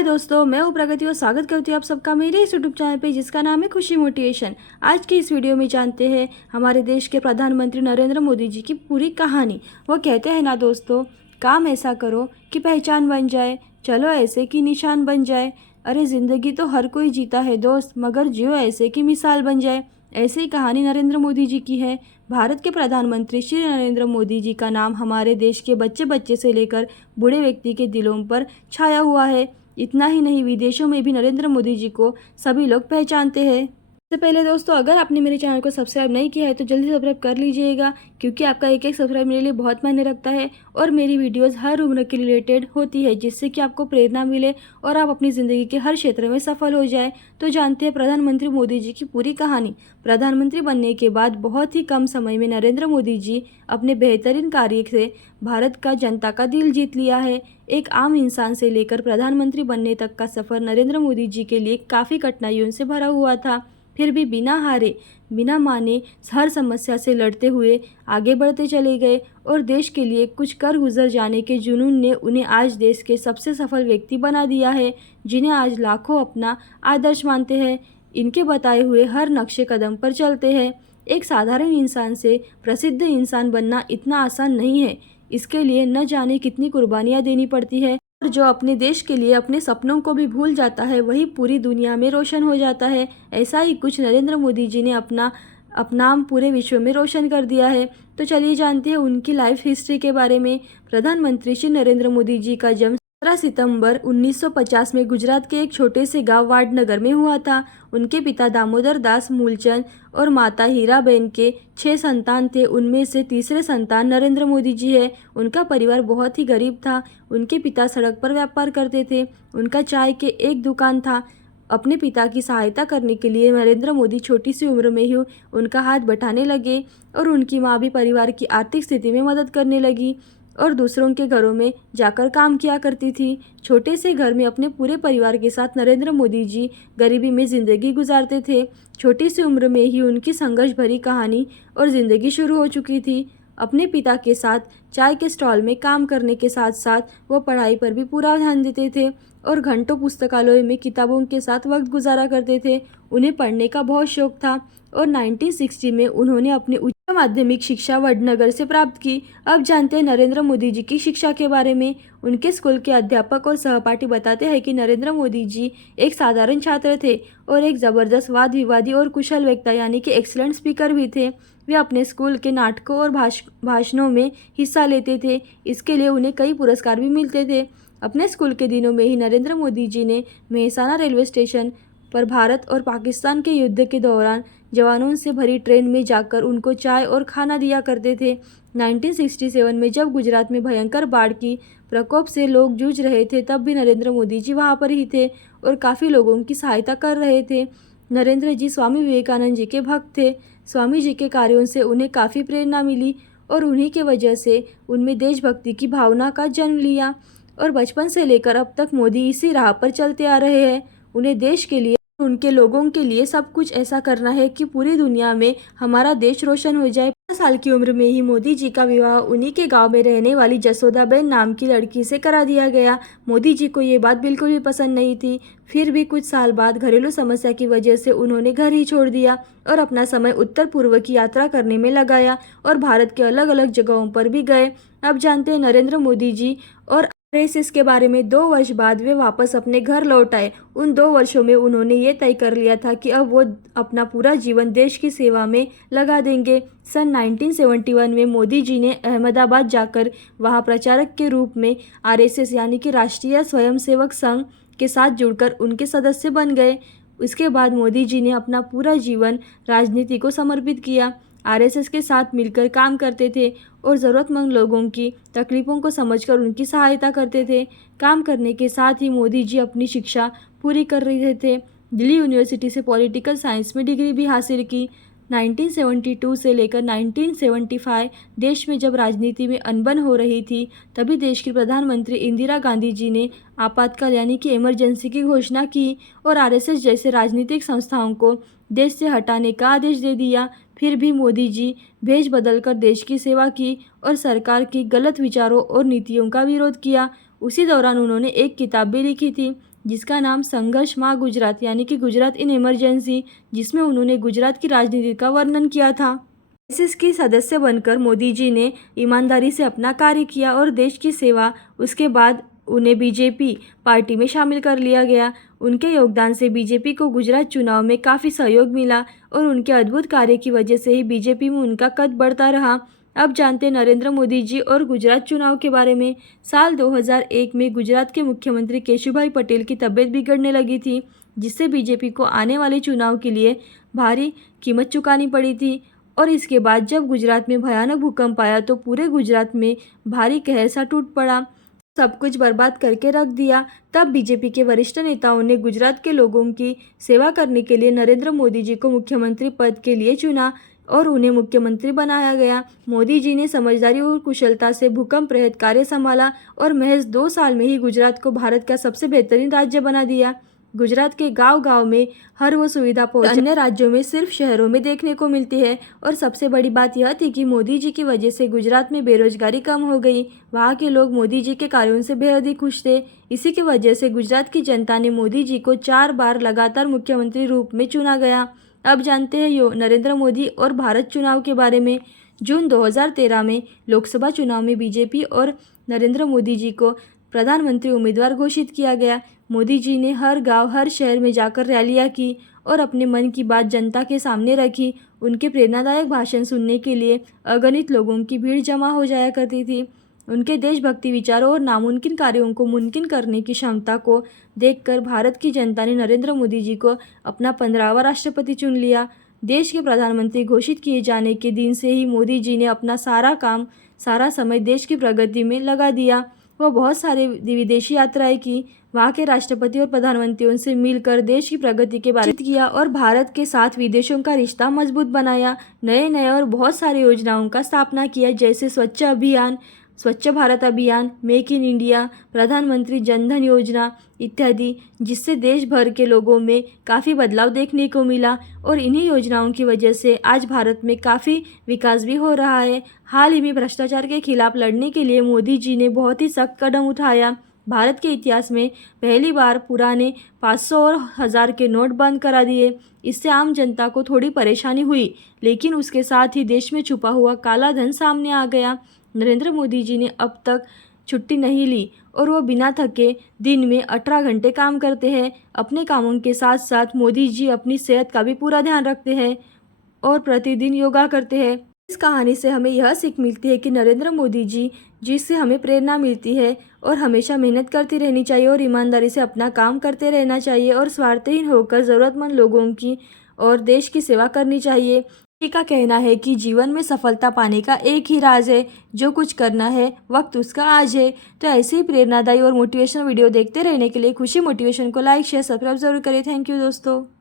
हाय दोस्तों, मैं हूँ प्रगति और स्वागत करती हूँ आप सबका मेरे इस यूट्यूब चैनल पे जिसका नाम है खुशी मोटिवेशन। आज की इस वीडियो में जानते हैं हमारे देश के प्रधानमंत्री नरेंद्र मोदी जी की पूरी कहानी। वो कहते हैं ना दोस्तों, काम ऐसा करो कि पहचान बन जाए, चलो ऐसे कि निशान बन जाए। अरे ज़िंदगी तो हर कोई जीता है दोस्त, मगर जियो ऐसे कि मिसाल बन जाए। ऐसी ही कहानी नरेंद्र मोदी जी की है। भारत के प्रधानमंत्री श्री नरेंद्र मोदी जी का नाम हमारे देश के बच्चे बच्चे से लेकर बूढ़े व्यक्ति के दिलों पर छाया हुआ है। इतना ही नहीं, विदेशों में भी नरेंद्र मोदी जी को सभी लोग पहचानते हैं। सबसे पहले दोस्तों, अगर आपने मेरे चैनल को सब्सक्राइब नहीं किया है तो जल्दी सब्सक्राइब कर लीजिएगा, क्योंकि आपका एक एक सब्सक्राइब मेरे लिए बहुत मायने रखता है और मेरी वीडियोस हर उम्र के रिलेटेड होती है, जिससे कि आपको प्रेरणा मिले और आप अपनी ज़िंदगी के हर क्षेत्र में सफल हो जाए। तो जानते हैं प्रधानमंत्री मोदी जी की पूरी कहानी। प्रधानमंत्री बनने के बाद बहुत ही कम समय में नरेंद्र मोदी जी अपने बेहतरीन कार्य से भारत का जनता का दिल जीत लिया है। एक आम इंसान से लेकर प्रधानमंत्री बनने तक का सफ़र नरेंद्र मोदी जी के लिए काफ़ी कठिनाइयों से भरा हुआ था। फिर भी बिना हारे, बिना माने, हर समस्या से लड़ते हुए आगे बढ़ते चले गए और देश के लिए कुछ कर गुजर जाने के जुनून ने उन्हें आज देश के सबसे सफल व्यक्ति बना दिया है, जिन्हें आज लाखों अपना आदर्श मानते हैं। इनके बताए हुए हर नक्शे कदम पर चलते हैं। एक साधारण इंसान से प्रसिद्ध इंसान बनना इतना आसान नहीं है। इसके लिए न जाने कितनी कुर्बानियां देनी पड़ती है, और जो अपने देश के लिए अपने सपनों को भी भूल जाता है वही पूरी दुनिया में रोशन हो जाता है। ऐसा ही कुछ नरेंद्र मोदी जी ने अपना नाम पूरे विश्व में रोशन कर दिया है। तो चलिए जानते हैं उनकी लाइफ हिस्ट्री के बारे में। प्रधानमंत्री श्री नरेंद्र मोदी जी का जन्म 17 सितंबर 1950 में गुजरात के एक छोटे से गांव वाडनगर में हुआ था। उनके पिता दामोदर दास मूलचंद और माता हीराबेन के 6 संतान थे। उनमें से तीसरे संतान नरेंद्र मोदी जी है। उनका परिवार बहुत ही गरीब था। उनके पिता सड़क पर व्यापार करते थे। उनका चाय के एक दुकान था। अपने पिता की सहायता करने के लिए नरेंद्र मोदी छोटी सी उम्र में ही उनका हाथ बटाने लगे और उनकी माँ भी परिवार की आर्थिक स्थिति में मदद करने लगी और दूसरों के घरों में जाकर काम किया करती थी। छोटे से घर में अपने पूरे परिवार के साथ नरेंद्र मोदी जी गरीबी में ज़िंदगी गुजारते थे। छोटी सी उम्र में ही उनकी संघर्ष भरी कहानी और ज़िंदगी शुरू हो चुकी थी। अपने पिता के साथ चाय के स्टॉल में काम करने के साथ साथ वो पढ़ाई पर भी पूरा ध्यान देते थे और घंटों पुस्तकालयों में किताबों के साथ वक्त गुजारा करते थे। उन्हें पढ़ने का बहुत शौक था और 1960 में उन्होंने अपनी उच्च माध्यमिक शिक्षा वडनगर से प्राप्त की। अब जानते हैं नरेंद्र मोदी जी की शिक्षा के बारे में। उनके स्कूल के अध्यापक और सहपाठी बताते हैं कि नरेंद्र मोदी जी एक साधारण छात्र थे और एक ज़बरदस्त वाद विवादी और कुशल वक्ता यानी कि एक्सीलेंट स्पीकर भी थे। वे अपने स्कूल के नाटकों और भाषणों में हिस्सा लेते थे। इसके लिए उन्हें कई पुरस्कार भी मिलते थे। अपने स्कूल के दिनों में ही नरेंद्र मोदी जी ने मेहसाना रेलवे स्टेशन पर भारत और पाकिस्तान के युद्ध के दौरान जवानों से भरी ट्रेन में जाकर उनको चाय और खाना दिया करते थे। 1967 में जब गुजरात में भयंकर बाढ़ की प्रकोप से लोग जूझ रहे थे, तब भी नरेंद्र मोदी जी वहाँ पर ही थे और काफ़ी लोगों की सहायता कर रहे थे। नरेंद्र जी स्वामी विवेकानंद जी के भक्त थे। स्वामी जी के कार्यों से उन्हें काफ़ी प्रेरणा मिली और उन्हीं के वजह से उनमें देशभक्ति की भावना का जन्म लिया और बचपन से लेकर अब तक मोदी इसी राह पर चलते आ रहे हैं। उन्हें देश के लिए, उनके लोगों के लिए सब कुछ ऐसा करना है कि पूरी दुनिया में हमारा देश रोशन हो जाए। 15 साल की उम्र में ही मोदी जी का विवाह उन्हीं के गांव में रहने वाली जसोदाबेन नाम की लड़की से करा दिया गया। मोदी जी को ये बात बिल्कुल भी पसंद नहीं थी। फिर भी कुछ साल बाद घरेलू समस्या की वजह से उन्होंने घर ही छोड़ दिया और अपना समय उत्तर पूर्व की यात्रा करने में लगाया और भारत के अलग अलग जगहों पर भी गए। अब जानते हैं नरेंद्र मोदी जी और आरएसएस के बारे में। 2 वर्ष बाद वे वापस अपने घर लौट आए। उन 2 वर्षों में उन्होंने ये तय कर लिया था कि अब वो अपना पूरा जीवन देश की सेवा में लगा देंगे। सन 1971 में मोदी जी ने अहमदाबाद जाकर वहाँ प्रचारक के रूप में आरएसएस यानी कि राष्ट्रीय स्वयंसेवक संघ के साथ जुड़कर उनके सदस्य बन गए। इसके बाद मोदी जी ने अपना पूरा जीवन राजनीति को समर्पित किया। आरएसएस के साथ मिलकर काम करते थे और ज़रूरतमंद लोगों की तकलीफ़ों को समझकर उनकी सहायता करते थे। काम करने के साथ ही मोदी जी अपनी शिक्षा पूरी कर रहे थे। दिल्ली यूनिवर्सिटी से पॉलिटिकल साइंस में डिग्री भी हासिल की। 1972 से लेकर 1975 देश में जब राजनीति में अनबन हो रही थी, तभी देश की प्रधानमंत्री इंदिरा गांधी जी ने आपातकाल यानी कि इमरजेंसी की घोषणा की और आरएसएस जैसे राजनीतिक संस्थाओं को देश से हटाने का आदेश दे दिया। फिर भी मोदी जी भेष बदलकर देश की सेवा की और सरकार की गलत विचारों और नीतियों का विरोध किया। उसी दौरान उन्होंने एक किताब भी लिखी थी जिसका नाम संघर्ष माँ गुजरात यानी कि गुजरात इन इमरजेंसी, जिसमें उन्होंने गुजरात की राजनीति का वर्णन किया था। आईसीसी की सदस्य बनकर मोदी जी ने ईमानदारी से अपना कार्य किया और देश की सेवा। उसके बाद उन्हें बीजेपी पार्टी में शामिल कर लिया गया। उनके योगदान से बीजेपी को गुजरात चुनाव में काफ़ी सहयोग मिला और उनके अद्भुत कार्य की वजह से ही बीजेपी में उनका कद बढ़ता रहा। अब जानते हैं नरेंद्र मोदी जी और गुजरात चुनाव के बारे में। साल 2001 में गुजरात के मुख्यमंत्री केशुभाई पटेल की तबीयत बिगड़ने लगी थी, जिससे बीजेपी को आने वाले चुनाव के लिए भारी कीमत चुकानी पड़ी थी। और इसके बाद जब गुजरात में भयानक भूकंप आया तो पूरे गुजरात में भारी कहर सा टूट पड़ा, सब कुछ बर्बाद करके रख दिया। तब बीजेपी के वरिष्ठ नेताओं ने गुजरात के लोगों की सेवा करने के लिए नरेंद्र मोदी जी को मुख्यमंत्री पद के लिए चुना और उन्हें मुख्यमंत्री बनाया गया। मोदी जी ने समझदारी और कुशलता से भूकंप रहित कार्य संभाला और महज 2 साल में ही गुजरात को भारत का सबसे बेहतरीन राज्य बना दिया। गुजरात के गांव-गांव में हर वो सुविधा अन्य राज्यों में सिर्फ शहरों में देखने को मिलती है। और सबसे बड़ी बात यह थी कि मोदी जी की वजह से गुजरात में बेरोजगारी कम हो गई। वहाँ के लोग मोदी जी के कार्यों से बेहद ही खुश थे। इसी की वजह से गुजरात की जनता ने मोदी जी को 4 बार लगातार मुख्यमंत्री रूप में चुना गया। अब जानते हैं नरेंद्र मोदी और भारत चुनाव के बारे में। जून 2013 में लोकसभा चुनाव में बीजेपी और नरेंद्र मोदी जी को प्रधानमंत्री उम्मीदवार घोषित किया गया। मोदी जी ने हर गांव, हर शहर में जाकर रैलियां की और अपने मन की बात जनता के सामने रखी। उनके प्रेरणादायक भाषण सुनने के लिए अगणित लोगों की भीड़ जमा हो जाया करती थी। उनके देशभक्ति विचारों और नामुमकिन कार्यों को मुमकिन करने की क्षमता को देखकर भारत की जनता ने नरेंद्र मोदी जी को अपना 15वां राष्ट्रपति चुन लिया। देश के प्रधानमंत्री घोषित किए जाने के दिन से ही मोदी जी ने अपना सारा समय देश की प्रगति में लगा दिया। वो बहुत सारे विदेशी यात्राएं की, वहाँ के राष्ट्रपति और प्रधानमंत्रियों से मिलकर देश की प्रगति के बारे में किया और भारत के साथ विदेशों का रिश्ता मजबूत बनाया। नए और बहुत सारी योजनाओं का स्थापना किया, जैसे स्वच्छ भारत अभियान, मेक इन इंडिया, प्रधानमंत्री जन धन योजना इत्यादि, जिससे देश भर के लोगों में काफ़ी बदलाव देखने को मिला। और इन्हीं योजनाओं की वजह से आज भारत में काफ़ी विकास भी हो रहा है। हाल ही में भ्रष्टाचार के खिलाफ लड़ने के लिए मोदी जी ने बहुत ही सख्त कदम उठाया। भारत के इतिहास में पहली बार पुराने 500 और 1000 के नोट बंद करा दिए। इससे आम जनता को थोड़ी परेशानी हुई, लेकिन उसके साथ ही देश में छुपा हुआ काला धन सामने आ गया। नरेंद्र मोदी जी ने अब तक छुट्टी नहीं ली और वो बिना थके दिन में 18 घंटे काम करते हैं। अपने कामों के साथ साथ मोदी जी अपनी सेहत का भी पूरा ध्यान रखते हैं और प्रतिदिन योगा करते हैं। इस कहानी से हमें यह सीख मिलती है कि नरेंद्र मोदी जी, जिससे हमें प्रेरणा मिलती है और हमेशा मेहनत करती रहनी चाहिए और ईमानदारी से अपना काम करते रहना चाहिए और स्वार्थहीन होकर ज़रूरतमंद लोगों की और देश की सेवा करनी चाहिए। का कहना है कि जीवन में सफलता पाने का एक ही राज है, जो कुछ करना है वक्त उसका आज है। तो ऐसे ही प्रेरणादायी और मोटिवेशनल वीडियो देखते रहने के लिए खुशी मोटिवेशन को लाइक शेयर सब्सक्राइब जरूर करें। थैंक यू दोस्तों।